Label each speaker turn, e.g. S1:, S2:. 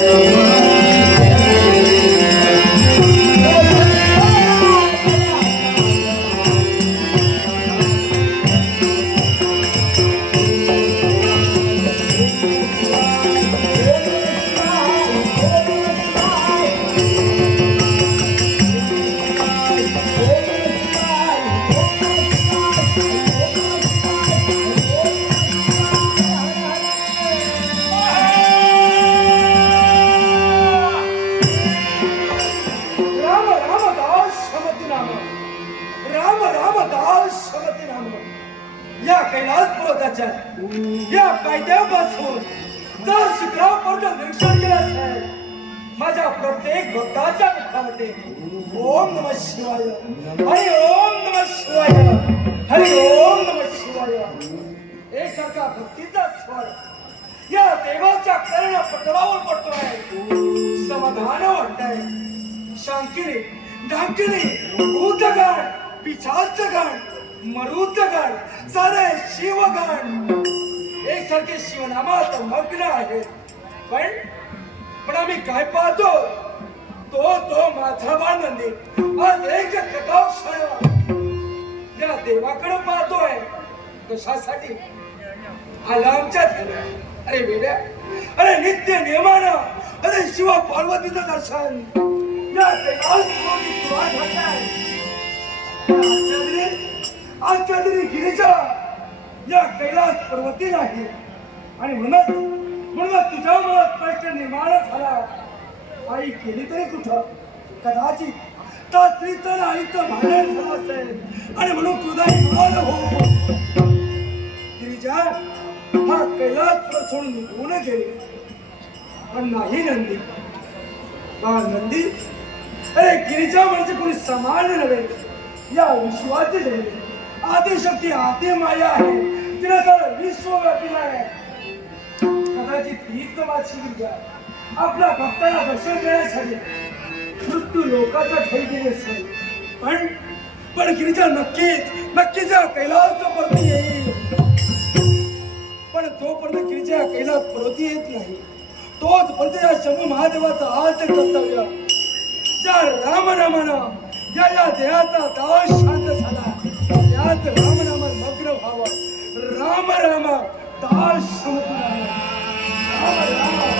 S1: राम या कैलास पर्वताच्या या पायथ्यापासून जर शिखरापर्यंत निरीक्षण केलं आहे माझ्या प्रत्येक भक्ताच्या मुखामध्ये ओम नम शिवाय हरि ओम नम शिवाय हरि ओम नम शिवाय. एकसारखा भक्तीचा स्वर या देवाच्या कर्ण पटलावर पडतोय. समाधान वाटतंय. शांतीने ढाकीने भूतगण पिछाचगण मरुदगण सारे शिवगण. एकसारखे शिवनामात मग्न आहेत. पण पण आम्ही काय पाहतो? तो तो माझा बानंदी आज एक कटाव या देवाकडे पाहतोय. कशासाठी? आला आमच्या अरे वेड्या अरे नित्य नियमानं अरे शिव पार्वतीचं दर्शन. या कैलास तुला आजच्या तरी गिरीजा या कैलास पर्वती नाही आणि म्हणूनच म्हणूनच तुझ्या मनात प्रश्न निर्माण झाला. आई केली तरी कुठं? कदाचित त्या स्त्रीचं आणि आईचं भांडण झालं असेल. आणि म्हणून तुझा म्हणाल हो. गिरिजा हा कैलास सोडून निघून गेले. पण नाही नंदी. हा नंदी अरे गिरीजा म्हणजे कोणी समान नव्हे. या विश्वाचे झाले आदिशक्ती आदि माया आहे. तिला तर विश्वव्यापी आहे. कदाचित हीच माझी विद्या आपल्या भक्ताला दर्शन देण्यासाठी मृत्यू लोकाचा ठाई गेली असेल पण पण गिरिजा नक्कीच नक्कीच या कैलास परती येईल. पण जोपर्यंत गिरिजा कैलास परती येत नाही तोच पर्यंत या शंभू महादेवाचं आज कर्तव्य ज्या रामनामानं या या देहाचा दास शांत झाला. त्याच रामनामात मग्न व्हावं. राम राम. दास शांत राम राम.